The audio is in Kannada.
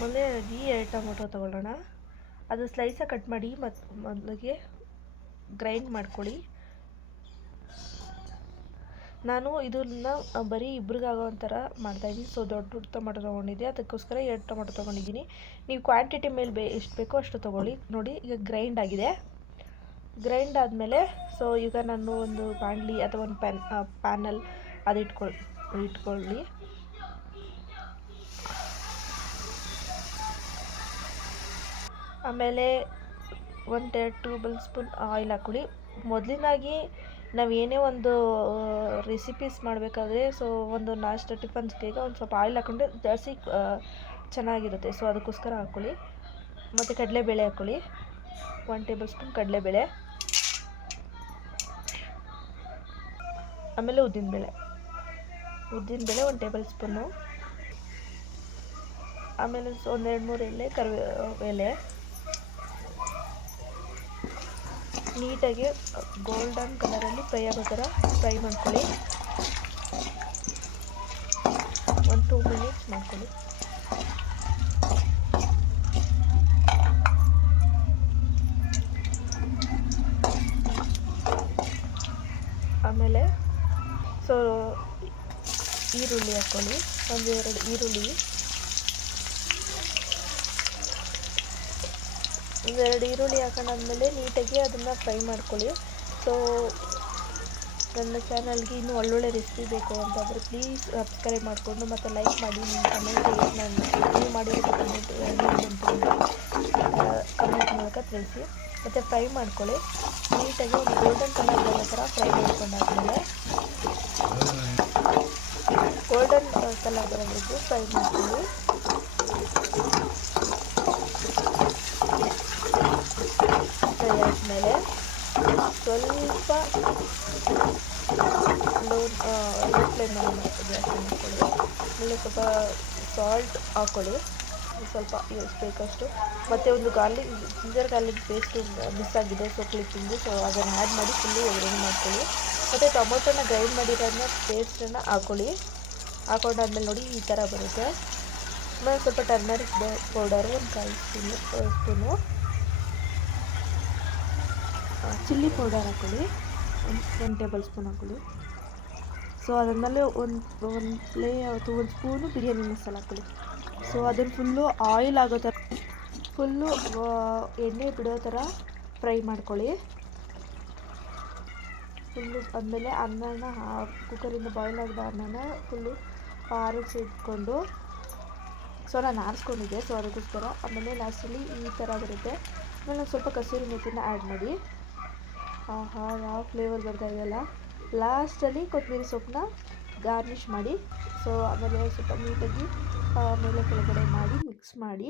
ಮೊದಲನೇದಾಗಿ 2 ಟೊಮೊಟೊ ತೊಗೊಳ್ಳೋಣ. ಅದು ಸ್ಲೈಸಾಗಿ ಕಟ್ ಮಾಡಿ ಮೊದಲಿಗೆ ಗ್ರೈಂಡ್ ಮಾಡ್ಕೊಳ್ಳಿ. ನಾನು ಇದನ್ನು ಬರೀ ಇಬ್ರಿಗಾಗೋ ಥರ ಮಾಡ್ತಾಯಿದ್ದೀನಿ. ಸೊ ದೊಡ್ಡ ಟೊಮೊಟೊ ತೊಗೊಂಡಿದ್ದೆ, ಅದಕ್ಕೋಸ್ಕರ 2 ಟೊಮೊಟೊ ತೊಗೊಂಡಿದ್ದೀನಿ. ನೀವು ಕ್ವಾಂಟಿಟಿ ಮೇಲೆ ಎಷ್ಟು ಬೇಕೋ ಅಷ್ಟು ತೊಗೊಳ್ಳಿ. ನೋಡಿ ಈಗ ಗ್ರೈಂಡ್ ಆಗಿದೆ. ಗ್ರೈಂಡ್ ಆದಮೇಲೆ ಸೊ ಈಗ ನಾನು ಒಂದು ಬಾಣಲಿ ಅಥವಾ ಒಂದು ಪ್ಯಾನಲ್ಲಿ ಅದು ಇಟ್ಕೊಳ್ಳಿ. ಆಮೇಲೆ 1-2 ಟೇಬಲ್ ಸ್ಪೂನ್ ಆಯಿಲ್ ಹಾಕ್ಕೊಳ್ಳಿ. ಮೊದಲಿನಾಗಿ ನಾವು ಏನೇ ಒಂದು ರೆಸಿಪೀಸ್ ಮಾಡಬೇಕಾದ್ರೆ ಸೊ ಒಂದು ನಾಷ್ಟ ಟಿಫನ್ಸ್ಗೆ ಒಂದು ಸ್ವಲ್ಪ ಆಯಿಲ್ ಹಾಕ್ಕೊಂಡ್ರೆ ಜಾಸ್ತಿ ಚೆನ್ನಾಗಿರುತ್ತೆ. ಸೊ ಅದಕ್ಕೋಸ್ಕರ ಹಾಕ್ಕೊಳ್ಳಿ. ಮತ್ತು ಕಡಲೆಬೇಳೆ ಹಾಕ್ಕೊಳ್ಳಿ, 1 ಟೇಬಲ್ ಸ್ಪೂನ್ ಕಡಲೆಬೇಳೆ. ಆಮೇಲೆ ಉದ್ದಿನಬೇಳೆ 1 ಟೇಬಲ್ ಸ್ಪೂನು. ಆಮೇಲೆ ಒಂದು 2-3 ಎಲೆ ಕರಿಬೇಳೆ. ನೀಟಾಗಿ ಗೋಲ್ಡನ್ ಕಲರಲ್ಲಿ ಫ್ರೈ ಆಗೋ ಥರ ಫ್ರೈ ಮಾಡ್ಕೊಳ್ಳಿ. 1-2 ಮಿನಿಟ್ಸ್ ಮಾಡ್ಕೊಳ್ಳಿ. ಆಮೇಲೆ ಸೊ ಈರುಳ್ಳಿ ಹಾಕ್ಕೊಳ್ಳಿ, 1-2 ಈರುಳ್ಳಿ. 2 ಈರುಳ್ಳಿ ಹಾಕೊಂಡಾದ್ಮೇಲೆ ನೀಟಾಗಿ ಅದನ್ನು ಫ್ರೈ ಮಾಡ್ಕೊಳ್ಳಿ. ಸೊ ನನ್ನ ಚಾನಲ್ಗೆ ಇನ್ನೂ ಒಳ್ಳೊಳ್ಳೆ ರೆಸಿಪಿ ಬೇಕು ಅಂತಂದರೆ ಪ್ಲೀಸ್ ಸಬ್ಸ್ಕ್ರೈಬ್ ಮಾಡಿಕೊಂಡು ಮತ್ತು ಲೈಕ್ ಮಾಡಿ. ನಿಮ್ಮ ಕಮೆಂಟ್ ನೀವು ಮಾಡಿರೋ ಕಮೆಂಟ್ ಮೂಲಕ ತಿಳಿಸಿ. ಮತ್ತು ಫ್ರೈ ಮಾಡ್ಕೊಳ್ಳಿ. ನೀಟಾಗಿ ಒಂದು ಗೋಲ್ಡನ್ ಕಲರ್ ಬರೋ ಥರ ಫ್ರೈ ಮಾಡ್ಕೊಂಡಾದ್ಮೇಲೆ ಗೋಲ್ಡನ್ ಕಲರ್ ಬರೋವರೆಗೂ ಫ್ರೈ ಮಾಡ್ಕೊಳ್ಳಿ. ಫ್ರೈ ಆದಮೇಲೆ ಸ್ವಲ್ಪ ಲೋ ಫ್ಲೇಮಲ್ಲಿ ಜಾಸ್ತಿ ಮಾಡ್ಕೊಳ್ಳಿ. ಆಮೇಲೆ ಸ್ವಲ್ಪ ಸಾಲ್ಟ್ ಹಾಕ್ಕೊಳ್ಳಿ, ಸ್ವಲ್ಪ ಎಷ್ಟು ಬೇಕಷ್ಟು. ಮತ್ತು ಒಂದು ಜಿಂಜರ್ ಗಾರ್ಲಿಕ್ ಪೇಸ್ಟು ಮಿಸ್ ಆಗಿದೆ, ಸೊ ಕ್ಲಿಪ್ಪಿಂಗು. ಸೊ ಅದನ್ನು ಆ್ಯಡ್ ಮಾಡಿ ಫುಲ್ಲು ಒಗ್ಗರಣೆ ಮಾಡ್ಕೊಳ್ಳಿ. ಮತ್ತು ಟೊಮೊಟೊನ ಗ್ರೈಂಡ್ ಮಾಡಿರೋದನ್ನ ಪೇಸ್ಟನ್ನು ಹಾಕ್ಕೊಳ್ಳಿ. ಹಾಕೊಂಡಾದ್ಮೇಲೆ ನೋಡಿ ಈ ಥರ ಬರುತ್ತೆ. ಆಮೇಲೆ ಸ್ವಲ್ಪ turmeric powder 1 spoon. Chilli powder ಹಾಕ್ಕೊಳ್ಳಿ, 1 ಟೇಬಲ್ ಸ್ಪೂನ್ ಹಾಕ್ಕೊಳ್ಳಿ. ಸೊ ಅದಾದಮೇಲೆ ಒಂದು ಸ್ಪೂನು ಬಿರಿಯಾನಿ ಮಸಾಲ ಹಾಕ್ಕೊಳ್ಳಿ. ಸೊ ಅದನ್ನು ಫುಲ್ಲು ಆಯಿಲ್ ಆಗೋ ಥರ ಫುಲ್ಲು ಎಣ್ಣೆ ಬಿಡೋ ಥರ ಫ್ರೈ ಮಾಡ್ಕೊಳ್ಳಿ. ಫುಲ್ಲು ಆದಮೇಲೆ ಅನ್ನನ ಕುಕ್ಕರಿಂದ ಬಾಯ್ಲ್ ಆಗಿದ ಅನ್ನನ ಫುಲ್ಲು ಆರಿಸಿಟ್ಕೊಂಡು, ಸೊ ನಾನು ಆರಿಸ್ಕೊಂಡಿದ್ದೆ, ಸೊ ಅದಕ್ಕೋಸ್ಕರ. ಆಮೇಲೆ ಲಾಸ್ಟಲ್ಲಿ ಈ ಥರ ಬರುತ್ತೆ. ಆಮೇಲೆ ಸ್ವಲ್ಪ ಕಸೂರಿ ಮೇಥಿನ ಆ್ಯಡ್ ಮಾಡಿ. ಯಾವ ಫ್ಲೇವರ್ ಬರ್ತಾ ಇದೆಯಲ್ಲ. ಲಾಸ್ಟಲ್ಲಿ ಕೊತ್ತಂಬರಿ ಸೊಪ್ಪನ್ನ ಗಾರ್ನಿಷ್ ಮಾಡಿ. ಸೊ ಆಮೇಲೆ ಸ್ವಲ್ಪ ನೀಟಾಗಿ ಮೇಲೆ ಕೆಳಗಡೆ ಮಾಡಿ ಮಿಕ್ಸ್ ಮಾಡಿ.